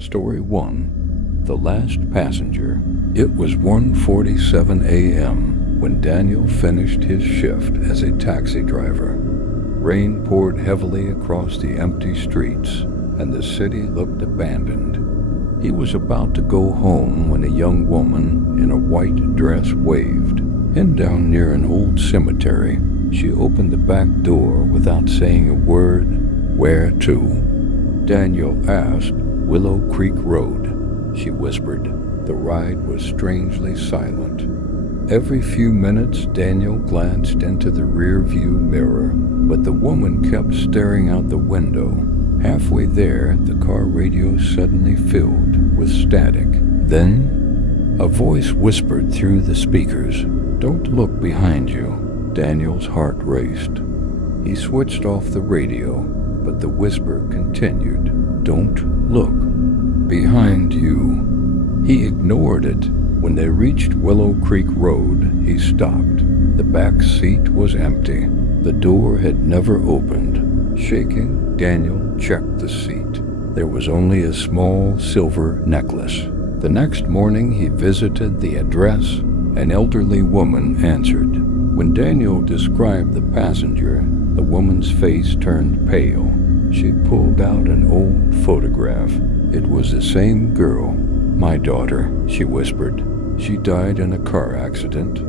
Story 1. The Last Passenger. It was 1:47 a.m. when Daniel finished his shift as a taxi driver. Rain poured heavily across the empty streets, and the city looked abandoned. He was about to go home when a young woman in a white dress waved. And down near an old cemetery, she opened the back door without saying a word. "Where to?" Daniel asked. "Willow Creek Road," she whispered. The ride was strangely silent. Every few minutes, Daniel glanced into the rear-view mirror, but the woman kept staring out the window. Halfway there, the car radio suddenly filled with static. Then, a voice whispered through the speakers, "Don't look behind you." Daniel's heart raced. He switched off the radio, but the whisper continued, "Don't look behind you." He ignored it. When they reached Willow Creek Road, he stopped. The back seat was empty. The door had never opened. Shaking, Daniel checked the seat. There was only a small silver necklace. The next morning he visited the address. An elderly woman answered. When Daniel described the passenger, the woman's face turned pale. She pulled out an old photograph. It was the same girl. "My daughter," she whispered. "She died in a car accident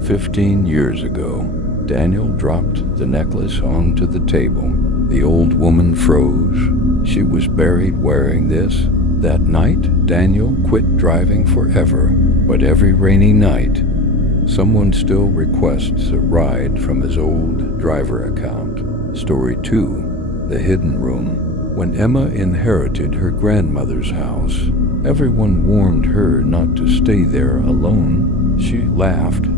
15 years ago." Daniel dropped the necklace onto the table. The old woman froze. She was buried wearing this. That night, Daniel quit driving forever, but every rainy night, someone still requests a ride from his old driver account. Story 2. The Hidden Room. When Emma inherited her grandmother's house, everyone warned her not to stay there alone. She laughed.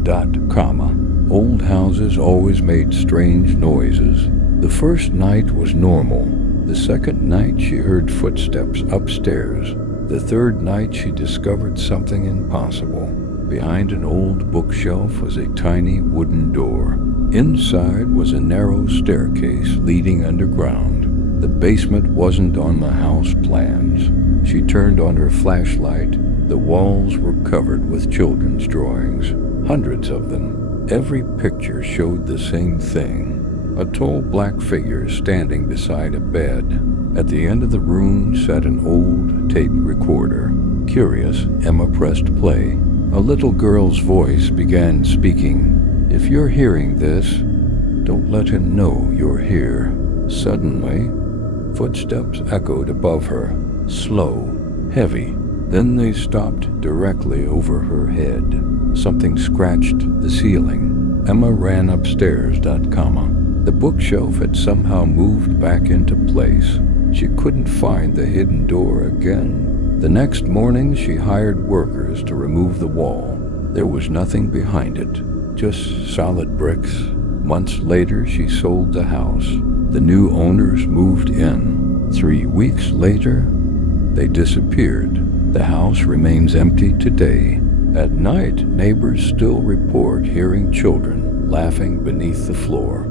Old houses always made strange noises. The first night was normal. The second night she heard footsteps upstairs. The third night she discovered something impossible. Behind an old bookshelf was a tiny wooden door. Inside was a narrow staircase leading underground. The basement wasn't on the house plans. She turned on her flashlight. The walls were covered with children's drawings, hundreds of them. Every picture showed the same thing. A tall black figure standing beside a bed. At the end of the room sat an old tape recorder. Curious, Emma pressed play. A little girl's voice began speaking. "If you're hearing this, don't let him know you're here." Suddenly, footsteps echoed above her, slow, heavy. Then they stopped directly over her head. Something scratched the ceiling. Emma ran upstairs. The bookshelf had somehow moved back into place. She couldn't find the hidden door again. The next morning, she hired workers to remove the wall. There was nothing behind it, just solid bricks. Months later, she sold the house. The new owners moved in. 3 weeks later, they disappeared. The house remains empty today. At night, neighbors still report hearing children laughing beneath the floor.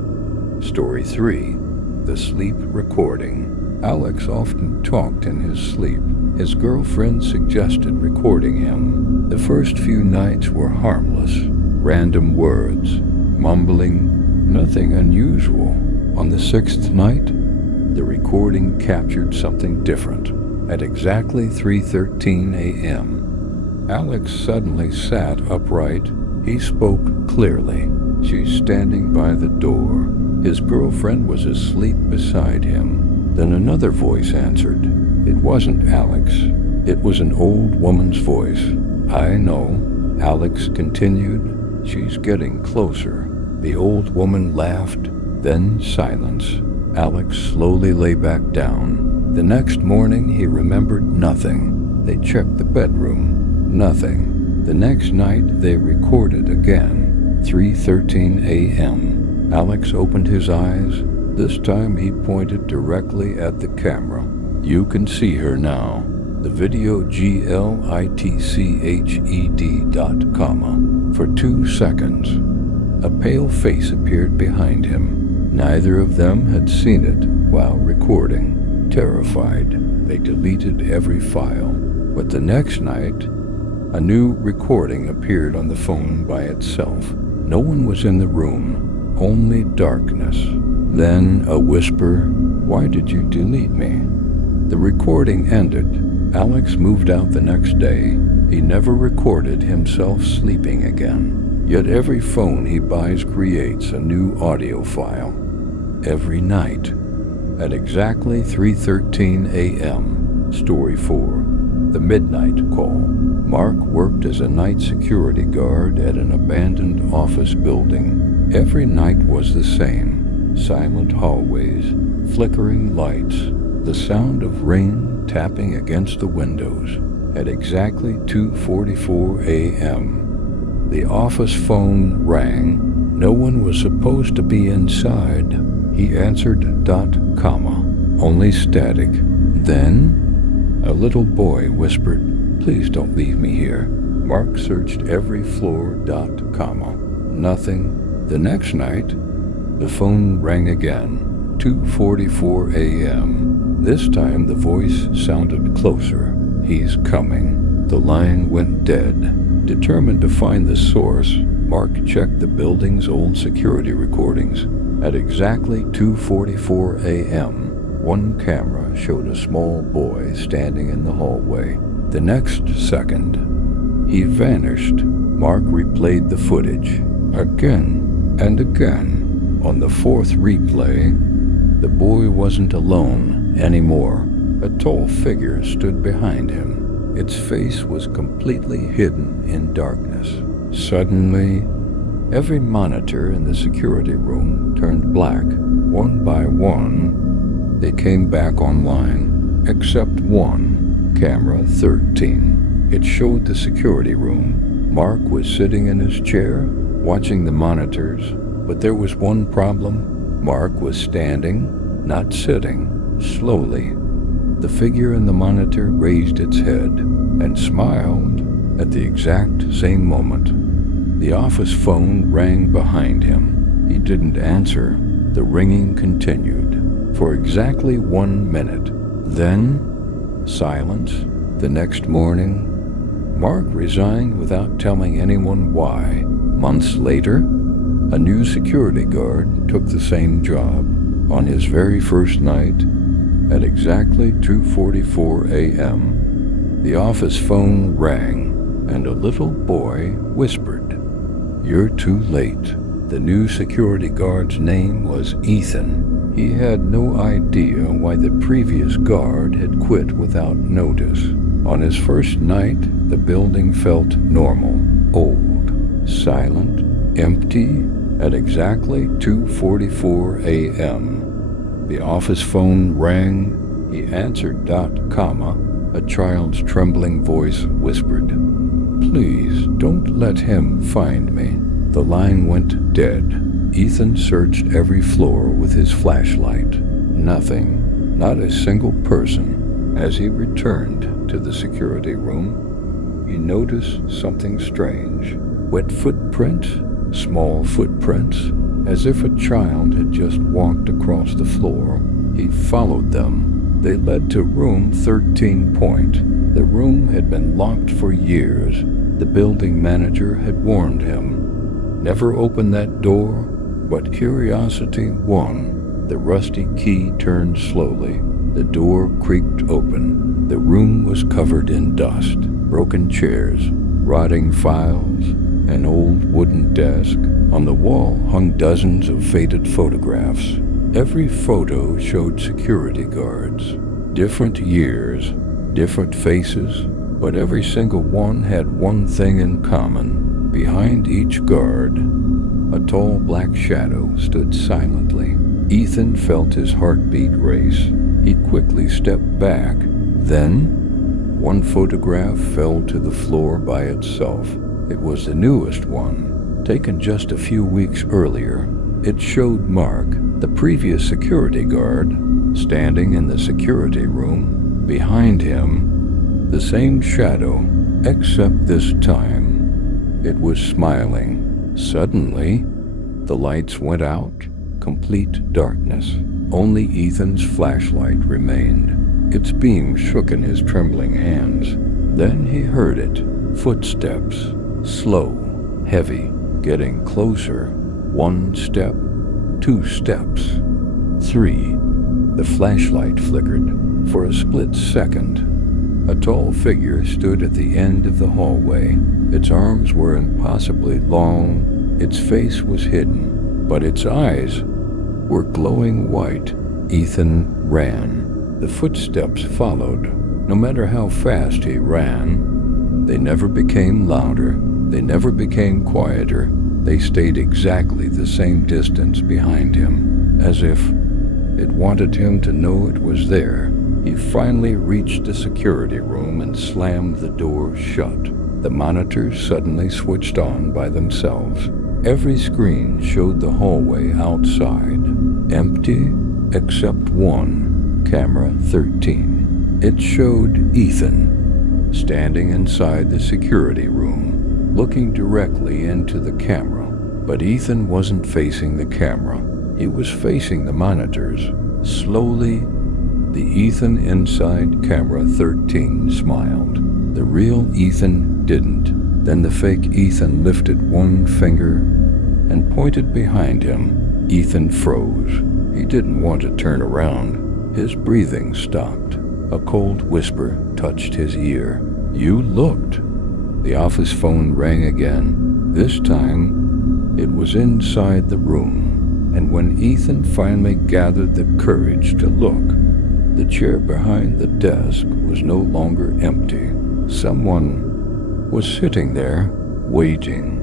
Story 3. The Sleep Recording. Alex often talked in his sleep. His girlfriend suggested recording him. The first few nights were harmless. Random words, mumbling, nothing unusual. On the 6th night, the recording captured something different. At exactly 3:13 a.m., Alex suddenly sat upright. He spoke clearly. "She's standing by the door." His girlfriend was asleep beside him. Then another voice answered. It wasn't Alex. It was an old woman's voice. "I know," Alex continued. "She's getting closer." The old woman laughed, then silence. Alex slowly lay back down. The next morning, he remembered nothing. They checked the bedroom. Nothing. The next night, they recorded again. 3:13 a.m. Alex opened his eyes. This time, he pointed directly at the camera. "You can see her now." The video glitched. For 2 seconds, a pale face appeared behind him. Neither of them had seen it while recording. Terrified, They deleted every file. But the next night, a new recording appeared on the phone by itself. No one was in the room, only darkness. Then a whisper, "Why did you delete me?" The recording ended. Alex moved out the next day. He never recorded himself sleeping again. Yet every phone he buys creates a new audio file. Every night, at exactly 3:13 a.m., Story 4, The Midnight Call. Mark worked as a night security guard at an abandoned office building. Every night was the same. Silent hallways, flickering lights, the sound of rain tapping against the windows. At exactly 2:44 a.m., the office phone rang. No one was supposed to be inside. He answered dot comma, only static. Then, a little boy whispered, "Please don't leave me here." Mark searched every floor dot comma. Nothing. The next night, the phone rang again. 2:44 a.m. This time the voice sounded closer. "He's coming." The line went dead. Determined to find the source, Mark checked the building's old security recordings. At exactly 2:44 a.m., one camera showed a small boy standing in the hallway. The next second, he vanished. Mark replayed the footage again and again. On the fourth replay, the boy wasn't alone anymore. A tall figure stood behind him. Its face was completely hidden in darkness. Suddenly, every monitor in the security room turned black. One by one, they came back online, except one, camera 13. It showed the security room. Mark was sitting in his chair, watching the monitors, but there was one problem. Mark was standing, not sitting, slowly. The figure in the monitor raised its head and smiled at the exact same moment. The office phone rang behind him. He didn't answer. The ringing continued for exactly 1 minute. Then, silence. The next morning, Mark resigned without telling anyone why. Months later, a new security guard took the same job. On his very first night, at exactly 2:44 a.m., the office phone rang, and a little boy whispered, "You're too late." The new security guard's name was Ethan. He had no idea why the previous guard had quit without notice. On his first night, the building felt normal, old, silent, empty. At exactly 2:44 a.m., the office phone rang. He answered dot comma. A child's trembling voice whispered, "Please don't let him find me." The line went dead. Ethan searched every floor with his flashlight. Nothing, not a single person. As he returned to the security room, he noticed something strange. Wet footprints, small footprints, as if a child had just walked across the floor. He followed them. They led to room 13 Point. The room had been locked for years. The building manager had warned him, "Never open that door," but curiosity won. The rusty key turned slowly. The door creaked open. The room was covered in dust, broken chairs, rotting files, an old wooden desk. On the wall hung dozens of faded photographs. Every photo showed security guards. Different years, different faces, but every single one had one thing in common. Behind each guard, a tall black shadow stood silently. Ethan felt his heartbeat race. He quickly stepped back. Then, one photograph fell to the floor by itself. It was the newest one, taken just a few weeks earlier. It showed Mark, the previous security guard, standing in the security room. Behind him, the same shadow, except this time, it was smiling. Suddenly, the lights went out. Complete darkness. Only Ethan's flashlight remained. Its beam shook in his trembling hands. Then he heard it. Footsteps. Slow, heavy, getting closer. 1 step, 2 steps, 3. The flashlight flickered. For a split second, a tall figure stood at the end of the hallway. Its arms were impossibly long. Its face was hidden, but its eyes were glowing white. Ethan ran. The footsteps followed. No matter how fast he ran, they never became louder. They never became quieter. They stayed exactly the same distance behind him, as if it wanted him to know it was there. He finally reached the security room and slammed the door shut. The monitors suddenly switched on by themselves. Every screen showed the hallway outside, empty except one, camera 13. It showed Ethan standing inside the security room, looking directly into the camera. But Ethan wasn't facing the camera. He was facing the monitors. Slowly, the Ethan inside camera 13 smiled. The real Ethan didn't. Then the fake Ethan lifted one finger and pointed behind him. Ethan froze. He didn't want to turn around. His breathing stopped. A cold whisper touched his ear. "You looked." The office phone rang again. This time, it was inside the room. And when Ethan finally gathered the courage to look, the chair behind the desk was no longer empty. Someone was sitting there, waiting.